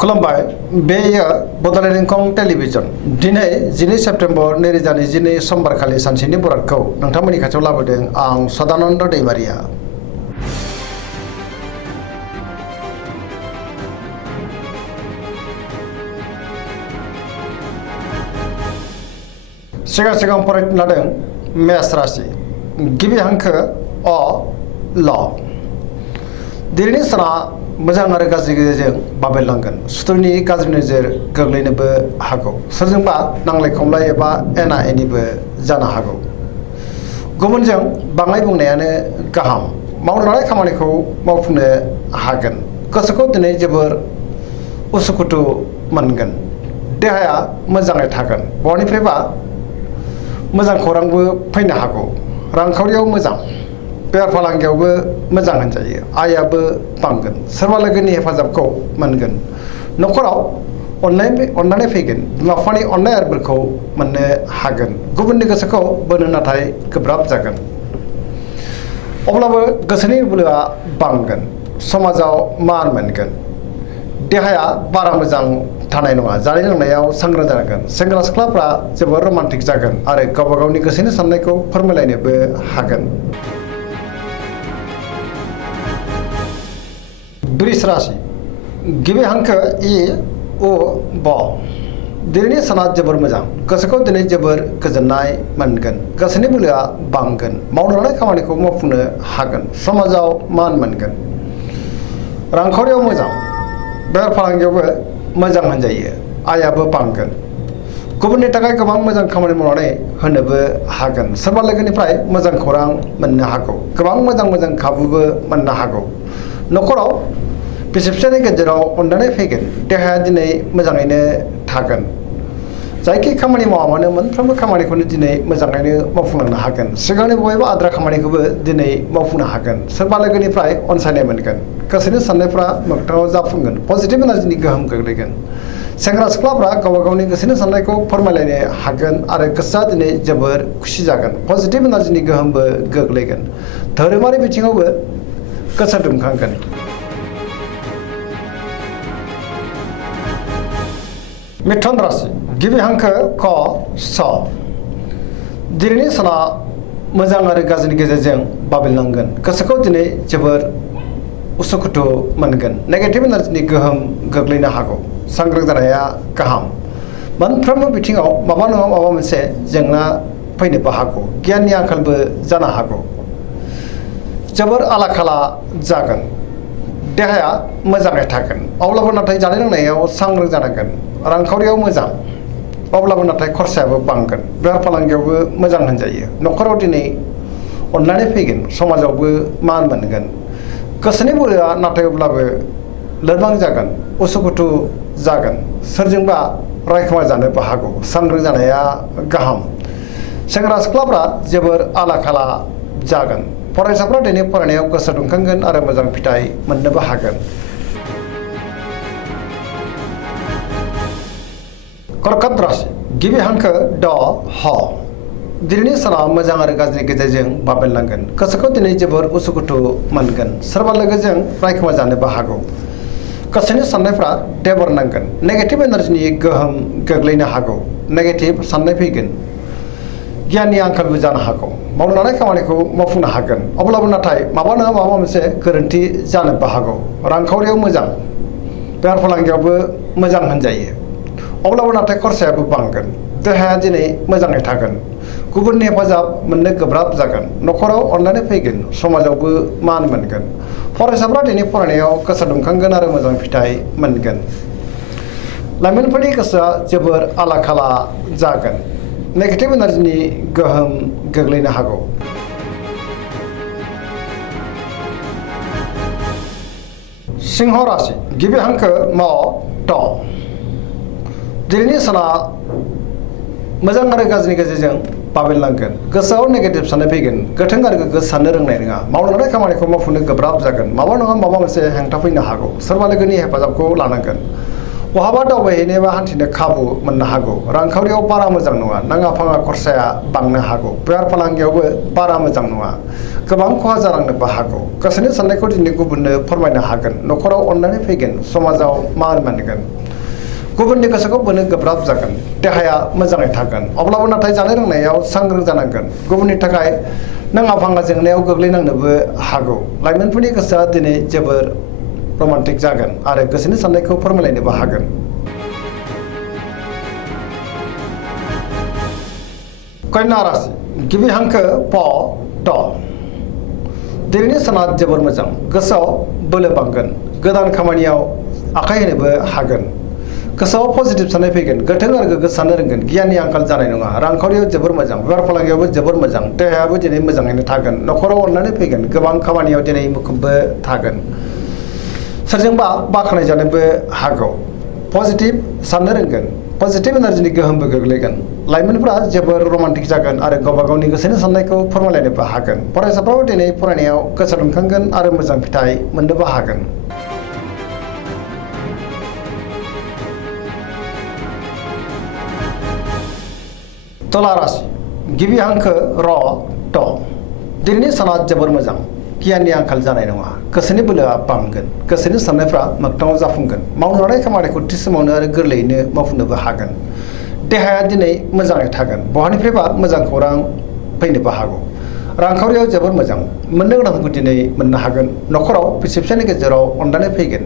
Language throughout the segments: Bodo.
खुलुमबाय बेयो बड'लेण्ड इंखं टेलिभिजन दिनै 12 सेप्तेम्बर 2022 समबारखालि सानसेनि बरादखौ नोंथांमोननि खाथियाव लाबोदों आं सदानन्द दैमारिया। सिगां फरायनो लादों मेष राशि गिबि हांखो अ ल दिनैनि साना मोजां आरो गाज्रि गेजेरजों बाबेरलांगोन। सुथुरनि गाज्रि नोजोर गोग्लैनोबो हागौ। सोरजोंबा नांलाय खमलाय एबा एना एनिबो जानो हागौ। गुबुनजों बाङाय बुंनायानो गाहाम। मावनो लानाय खामानिखौ मावफुंनो हागोन। गोसोखौ दिनै जोबोर उसुखुथु मोनगोन। देहाया मोजाङै थागोन। बहानिफ्रायबा मोजां खौरांबो फैनो हागौ। रांखावरियाव मोजां। बेफार फालांगियावबो मोजां होनजायो। आयाबो बांगोन। सोरबा लोगोनि हेफाजाबखौ मोनगोन। न'खराव अननानै फैगोन। बिमा बिफानि अननाय आरो बोरखौ मोननो हागोन। गुबुननि गोसोखौ बोनो नाथाय गोब्राब जागोन। अब्लाबो गोसोनि बोलोआ बांगोन। समाजाव मान मोनगोन। देहाया बारा मोजां थानाय नङा। जानाय लोंनायाव सांग्रां जानांगोन। सेंग्रा सिख्लाफ्रा जोबोर रमान्टिक जागोन आरो गावबा गावनि गोसोनि साननायखौ फोरमायलायनोबो हागोन। वृष राशि गिबि हांखो इ उ ब दिनैनि साना जोबोर मोजां। गोसोखौ दिनै जोबोर गोजोननाय मोनगोन। गोसोनि बोलोआ बांगोन। मावनो लानाय खामानिखौ मावफुंनो हागोन। समाजाव मान मोनगोन। रांखावरियाव मोजां। बेफार फालांगियावबो मोजां होनजायो। आयाबो बांगोन। गुबुननि थाखाय गोबां मोजां खामानि मावनानै होनोबो हागोन। सोरबा लोगोनिफ्राय मोजां खौरां मोननो हागौ। गोबां मोजां खाबुबो मोननो हागौ। न'खराव बिसि फिसायनि गेजेराव अनलायनाय फैगोन। देहाया दिनै मोजाङैनो थागोन। जायखि खामानि मावा मानो मोनफ्रोमबो खामानिखौनो दिनै मोजाङैनो मावफुंलांनो हागोन। सिगांनि बबेबा आद्रा खामानिखौबो दिनै मावफुंनो हागोन। सोरबा लोगोनिफ्राय अनसायनाय मोनगोन। गोसोनि साननायफ्रा मोगथाङाव जाफुंगोन। पजिटिभ एनार्जिनि गोहोम गोग्लैगोन। सेंग्रा सिख्लाफ्रा गावबा गावनि गोसोनि साननायखौ फोरमायलायनो हागोन आरो गोसोआ दिनै जोबोर खुसि जागोन। पजिटिभ एनार्जिनि गोहोमबो गोग्लैगोन। धोरोमारि बिथिङावबो गोसो दुंखांगोन। मिथुन राशि गिबि हांखो क स दिनैनि साना मोजां आरो गाज्रिनि गेजेरजों बाबेरलांगोन। गोसोखौ दिनै जोबोर उसुखुथु मोनगोन। नेगेटिभ एनार्जिनि गोहोम गोग्लैनो हागौ। सांग्रां जानाया गाहाम। मोनफ्रोमबो बिथिङाव माबा नङा माबा मोनसे जेंना फैनोबो हागौ। गियाननि आंखालबो जानो हागौ। जोबोर आला खाला जागोन। देहाया मोजाङै थागोन। अब्लाबो नाथाय जानाय लोंनायाव सांग्रां जानांगोन। रांखावरियाव मोजां। अब्लाबो नाथाय खरसायाबो बांगोन। बेफार फालांगियावबो मोजां होनजायो। न'खराव दिनै अननानै फैगोन। समाजावबो मान मोनगोन। गोसोनि बोलोआ नाथाय अब्लाबो लोरबां जागोन। उसुखुथु जागोन। सोरजोंबा रायखोमा जानोबो हागौ। सांग्रां जानाया गाहाम। सेंग्रा सिख्लाफ्रा जोबोर आला खाला जागोन। फरायसाफ्रा दिनै फरायनायाव गोसो दुंखांगोन आरो मोजां फिथाइ मोननोबो हागोन। कर्कट राशि गिबि हांखो ड ह दिनैनि साना मोजां आरो गाज्रिनि गेजेरजों बाबेरलांगोन। गोसोखौ दिनै जोबोर उसुखुथु मोनगोन। सोरबा लोगोजों रायखोमा जानोबो हागौ। गोसोनि साननायफ्रा देबर नांगोन। नेगेटिभ एनार्जिनि गोहोम गोग्लैनो हागौ। नेगेटिभ साननाय फैगोन। गियाननि आंखालबो जानो हागौ। मावनो लानाय खामानिखौ मावफुंनो हागोन। अब्लाबो नाथाय माबा नङा माबा मोनसे गोरोन्थि जानोबो हागौ। रांखावरियाव मोजां। बेफार फालांगियावबो मोजां होनजायो। अब्लाबो नाथाय खरसायाबो बांगोन। देहाया दिनै मोजाङै थागोन। गुबुननि हेफाजाब मोननो गोब्राब जागोन। न'खराव अनलायनाय फैगोन। समाजावबो मान मोनगोन। फरायसाफ्रा दिनै फरायनायाव गोसो दुंखांगोन आरो मोजां फिथाइ मोनगोन। लाइमोनफोरनि गोसोआ जोबोर आला खाला जागोन। नेगेटिभ एनार्जिनि गोहोम गोग्लैनो हागौ। सिंह राशि गिबि हांखो म ट दिनैनि साना मोजां आरो गाज्रिनि गेजेरजों बाबेरलांगोन। गोसोआव नेगेटिभ साननाय फैगोन। गोथों आरो गोग्गो साननो रोंनाय नङा। मावनो लानाय खामानिखौ मावफुंनो गोब्राब जागोन। माबा नङा माबा मोनसे हेंथा फैनो हागौ। सोरबा लोगोनि हेफाजाबखौ लानांगोन। बहाबा दावबायहैनो बा हान्थिनो खाबु मोननो हागौ रांखावरियाव बारा मोजां नङा नाङा फाङा खरसाया बांनो हागौ बेफार फालांगियावबो बारा मोजां नङा गोबां खहा जालांनोबो हागौ गोसोनि साननायखौ दिनै गुबुननो फोरमायनो हागोन न'खराव अननानै फैगोन समाजाव मान मोनगोन गुबुननि गोसोखौ बोनो गोब्राब जागोन देहाया मोजाङै थागोन अब्लाबो नाथाय जानाय लोंनायाव सांग्रां जानांगोन गुबुननि थाखाय नाङा फाङा जेंनायाव गोग्लैनांनोबो हागौ लाइमोनफोरनि गोसोआ दिनै जोबोर रमान्टिक जागोन आरो गोसोनि साननायखौ फोरमायलायनोबो हागोन कन्या राशि गिबि हांखो प ट दिनैनि साना जोबोर मोजां गोसोआव बोलो बांगोन गोदान खामानियाव आखाइ होनोबो हागोन गोसोआव पजिटिभ साननाय फैगोन गोथों आरो गोग्गो साननो रोंगोन गियाननि आंखाल जानाय नङा रांखावरियाव जोबोर मोजां बेफार फालांगियावबो जोबोर मोजां देहायाबो दिनै मोजाङैनो थागोन न'खराव अननानै फैगोन गोबां खामानियाव दिनै मुखुबबो थागोन सोरजोंबा बाख्नाय जानोबो हागौ पजिटिभ साननो रोंगोन पजिटिभ एनार्जिनि गोहोमबो गोग्लैगोन लाइमोनफोरा जोबोर रमान्टिक जागोन आरो गावबा गावनि गोसोनि साननायखौ फोरमायलायनोबो हागोन फरायसाफ्राबो दिनै फरायनायाव गोसो दुंखांगोन आरो मोजां फिथाइ मोननोबो हागोन तुला राशि गिबि हांखो र ट दिनैनि साना जोबोर मोजां गियाननि आंखाल जानाय नङा गोसोनि बोलोआ बांगोन गोसोनि साननायफ्रा मोगथाङाव जाफुंगोन मावनो लानाय खामानिखौ थि समावनो आरो गोरलैयैनो मावफुंनोबो हागोन देहाया दिनै मोजाङै थागोन बहानिफ्रायबा मोजां खौरां फैनोबो हागौ रांखावरियाव जोबोर मोजां मोननो गोनांखौ दिनै मोननो हागोन न'खराव बिसि फिसायनि गेजेराव अनलायनाय फैगोन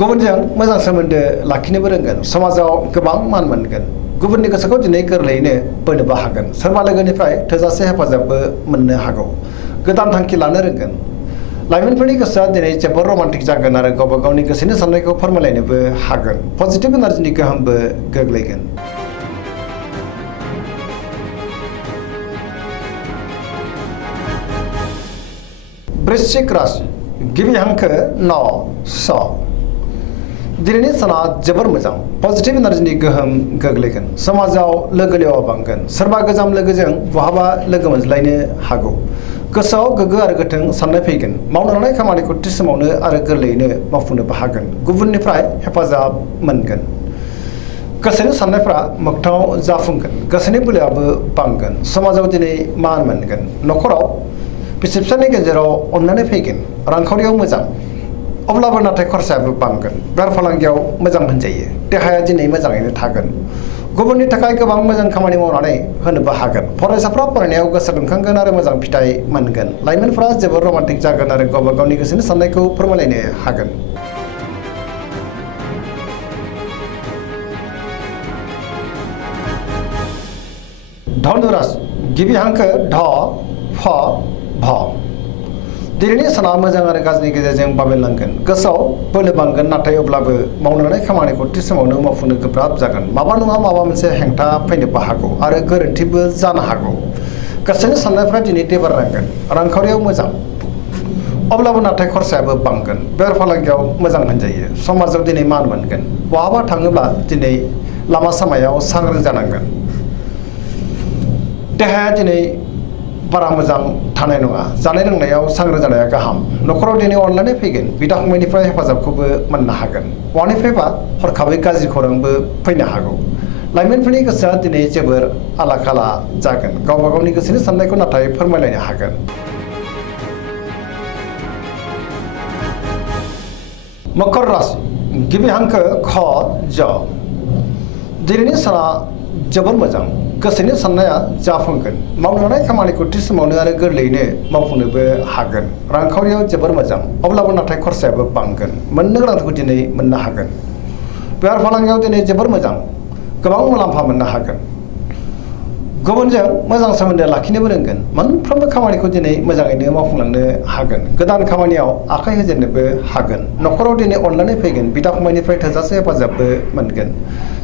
गुबुनजों मोजां सोमोन्दो लाखिनोबो रोंगोन समाजाव गोबां मान मोनगोन गुबुननि गोसोखौ दिनै गोरलैयैनो बोनोबो हागोन सोरबा लोगोनिफ्राय थोजासे हेफाजाबबो मोननो हागौ गोदान थांखि लानो रोंगोन लाइमोनफोरनि गोसोआ दिनै जोबोर रमान्टिक जागोन आरो गावबा गावनि गोसोनि साननायखौ फोरमायलायनोबो हागोन पजिटिभ एनार्जिनि गोहोमबो गोग्लैगोन वृश्चिक राशि गिबि हांखो न स दिनैनि साना जोबोर मोजां पजिटिभ एनार्जिनि गोहोम गोग्लैगोन समाजाव लोगो लेवा बांगोन सोरबा गोजाम लोगोजों बहाबा लोगो मोनज्लायनो हागौ गोसोआव गोग्गो आरो गोथों साननाय फैगोन मावनो लानाय खामानिखौ थि समावनो आरो गोरलैयैनो मावफुंनोबो हागोन गुबुननिफ्राय हेफाजाब मोनगोन गोसोनि साननायफ्रा मोगथाङाव जाफुंगोन गोसोनि बोलोआबो बांगोन समाजाव दिनै मान मोनगोन न'खराव बिसि फिसायनि गेजेराव अननानै फैगोन रांखावरियाव मोजां अब्लाबो नाथाय खरसायाबो बांगोन बेफार फालांगियाव मोजां होनजायो देहाया दिनै मोजाङैनो थागोन गुबुननि थाखाय गोबां मोजां खामानि मावनानै होनोबो हागोन फरायसाफ्रा फरायनायाव गोसो दुंखांगोन आरो मोजां फिथाइ मोनगोन लाइमोनफ्रा जोबोर रमान्टिक जागोन आरो गावबा गावनि गोसोनि साननायखौ फोरमायलायनो हागोन धनु राशि गिबि हांखो ढ फ भ दिनैनि साना मोजां आरो गाज्रिनि गेजेरजों बाबेनलांगोन गोसोआव बोलो बांगोन नाथाय अब्लाबो मावनो लानाय खामानिखौ थि समावनो मावफुंनो गोब्राब जागोन माबा नङा माबा मोनसे हेंथा फैनोबो हागौ आरो गोरोन्थिबो जानो हागौ गोसोनि साननायफ्रा दिनै देबारनांगोन रांखावरियाव मोजां अब्लाबो नाथाय खरसायाबो बांगोन बेफार फालांगियाव मोजां होनजायो समाजाव दिनै मान मोनगोन बहाबा थाङोब्ला दिनै लामा सामायाव सांग्रां जानांगोन देहाया दिनै बारा मोजां थानाय नङा जानाय लोंनायाव सांग्रां जानाया गाहाम न'खराव दिनै अनलायनाय फैगोन बिदा फंबायनिफ्राय हेफाजाबखौबो मोननो हागोन बहानिफ्रायबा हरखाबै गाज्रि खौरांबो फैनो हागौ लाइमोनफोरनि गोसोआ दिनै जोबोर आला खाला जागोन गावबा गावनि गोसोनि साननायखौ नाथाय फोरमायलायनो हागोन मकर राशि गिबि हांखो ख ज दिनैनि साना जोबोर मोजां गोसोनि साननाया जाफुंगोन मावनो लानाय खामानिखौ थि समावनो आरो गोरलैयैनो मावफुंनोबो हागोन रांखावरियाव जोबोर मोजां अब्लाबो नाथाय खरसायाबो बांगोन मोननो गोनांखौ दिनै मोननो हागोन बेफार फालांगियाव दिनै जोबोर मोजां गोबां मुलाम्फा मोननो हागोन गुबुनजों मोजां सोमोन्दो लाखिनोबो रोंगोन मोनफ्रोमबो खामानिखौ दिनै मोजाङैनो मावफुंलांनो हागोन गोदान खामानियाव आखाइ होजेननोबो हागोन न'खराव दिनै अनलायनाय फैगोन बिदा फंबायनिफ्राय थोजासे हेफाजाबबो मोनगोन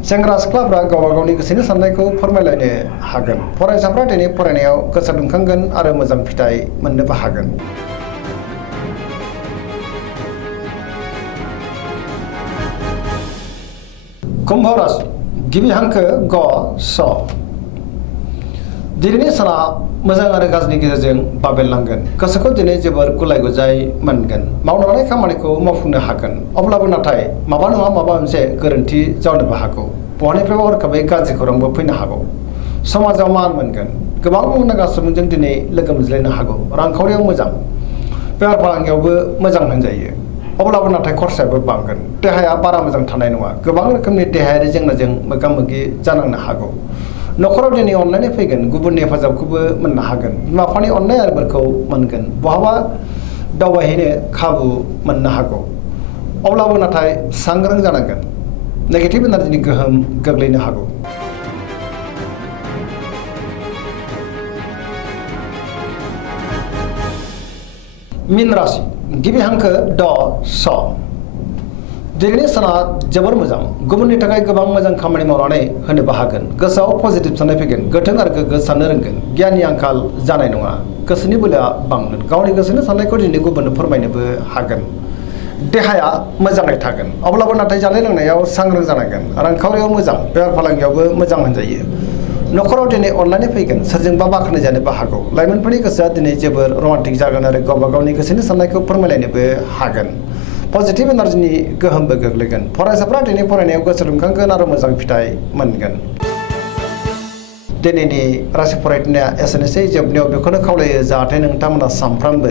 सेंग्रा सिख्लाफ्रा गावबा गावनि गोसोनि साननायखौ फोरमायलायनो हागोन फरायसाफ्रा दिनै फरायनायाव गोसो दुंखांगोन आरो मोजां फिथाइ मोननोबो हागोन कुम्भ राशि गिबि हांखो ग स दिनैनि साना मोजां आरो गाज्रिनि गेजेरजों बाबेरलांगोन गोसोखौ दिनै जोबोर गुलाय गुजाय मोनगोन मावनो लानाय खामानिखौ मावफुंनो हागोन अब्लाबो नाथाय माबा नङा माबा मोनसे गोरोन्थि जानोबो हागौ बहानिफ्रायबा हरखाबै गाज्रि खौरांबो फैनो हागौ समाजाव मान मोनगोन गोबां मुंदांखा सुबुंजों दिनै लोगो मोनज्लायनो हागौ रांखावरियाव मोजां बेफार फालांगियावबो मोजां होनजायो अब्लाबो नाथाय खरसायाबो बांगोन देहाया बारा मोजां थानाय नङा गोबां रोखोमनि देहायारि जेंनाजों मोगा मोगि जानांनो हागौ न'खराव दिनै अनलायनाय फैगोन गुबुननि हेफाजाबखौबो मोननो हागोन बिमा बिफानि अननाय आरो बोरखौ मोनगोन बहाबा दावबायहैनो खाबु मोननो हागौ अब्लाबो नाथाय सांग्रां जानांगोन नेगेटिभ एनार्जिनि गोहोम गोग्लैनो हागौ मीन राशि गिबि हांखो ड स दिनैनि साना जोबोर मोजां गुबुननि थाखाय गोबां मोजां खामानि मावनानै होनोबो हागोन गोसोआव पजिटिभ साननाय फैगोन गोथों आरो गोग्गो साननो रोंगोन गियाननि आंखाल जानाय नङा गोसोनि बोलोआ बांगोन गावनि गोसोनि साननायखौ दिनै गुबुननो फोरमायनोबो हागोन देहाया मोजाङै थागोन अब्लाबो नाथाय जानाय लोंनायाव सांग्रां जानांगोन रांखावरियाव मोजां बेफार फालांगियावबो मोजां होनजायो न'खराव दिनै अनलायनाय फैगोन सोरजोंबा बाख्नाय जानोबो हागौ लाइमोनफोरनि गोसोआ दिनै जोबोर रमान्टिक जागोन आरो गावबा गावनि गोसोनि साननायखौ फोरमायलायनोबो हागोन पजिटिभ एनार्जिनि गोहोमबो गोग्लैगोन फरायसाफ्रा दिनै फरायनायाव गोसो दुंखांगोन आरो मोजां फिथाइ मोनगोन दिनैनि राशि फरायनाया एसेनोसै जोबनायाव बेखौनो खावलायो जाहाथे नोंथांमोना सानफ्रामबो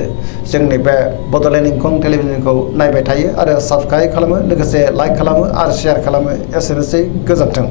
जोंनि बे बड'लेण्ड इंखं टेलिभिजनखौ नायबाय थायो आरो साबस्क्राइब खालामो लोगोसे लाइक खालामो आरो शेयार खालामो एसेनोसै गोजोन्थों